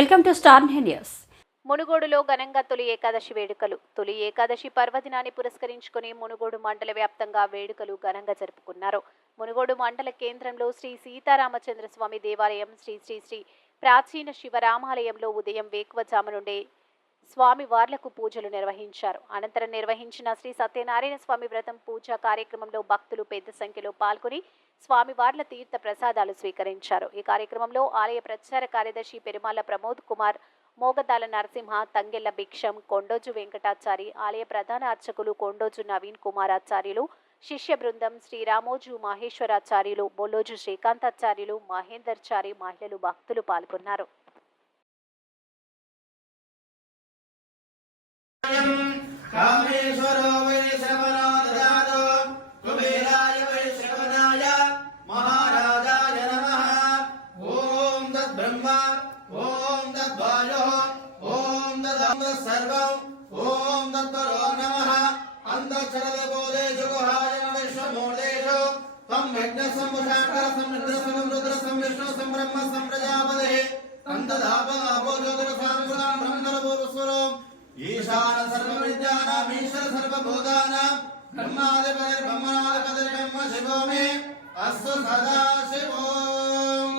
Welcome to star news. మునుగోడులో ఘనంగా తొలి ఏకాదశి వేడుకలు. తొలి ఏకాదశి పర్వదినాన్ని పురస్కరించుకుని మునుగోడు మండల వ్యాప్తంగా వేడుకలు ఘనంగా జరుపుకున్నారు. మునుగోడు మండల కేంద్రంలో శ్రీ సీతారామచంద్ర స్వామి దేవాలయం, శ్రీ శ్రీ శ్రీ ప్రాచీన శివరామాలయంలో ఉదయం వేకువజాము నుండే స్వామి వార్లకు పూజలు నిర్వహించారు. అనంతరం నిర్వహించిన శ్రీ సత్యనారాయణ స్వామి వ్రతం పూజా కార్యక్రమంలో భక్తులు పెద్ద సంఖ్యలో పాల్గొని స్వామివార్ల తీర్థ ప్రసాదాలు స్వీకరించారు. ఈ కార్యక్రమంలో ఆలయ ప్రచార కార్యదర్శి పెరుమాల ప్రమోద్ కుమార్, మోగదాల నరసింహ, తంగెళ్ల భిక్షం, కొండోజు వెంకటాచారి, ఆలయ ప్రధాన అర్చకులు కొండోజు నవీన్ కుమారాచార్యులు, శిష్య బృందం శ్రీరామోజు మహేశ్వరాచార్యులు, బొల్లోజు శ్రీకాంతాచార్యులు, మహేందర్ చారి, మహిళలు, భక్తులు పాల్గొన్నారు. కామేశ్వరో వై శ్రవణాదదాతో కుబేరాయ వై శ్రవణాయ మహారాజాయ నమః. ఓం తద్బ్రహ్మ ఓం తద్వాయో ఓం తదమృతసర్వం ఓం తత్పరో నమః. అంతఃక్షరదేశు గుహాయ విశ్వమూర్తేషు తం యజ్ఞసంభుషాకర సంరుద్ర సంవిష్ణు సంబ్రహ్మ సంప్రజాపదే తంతదాపో జ్యోతిరసానుసులం బ్రహ్మరపూర్వస్వరం ఈశాన సర్వవిద్యానాం ఈశ్వర సర్వభూతానాం బ్రహ్మాధిపతిర్బ్రహ్మణాధిపతిర్ బ్రహ్మ శివో మే అస్తు సదా శివోం.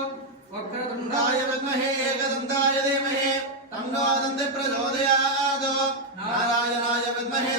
వక్రతుండాయ విద్మహే ఏకదంతాయ ధీమహి తన్నో దంతి ప్రచోదయాత్. నారాయణాయ విద్మహే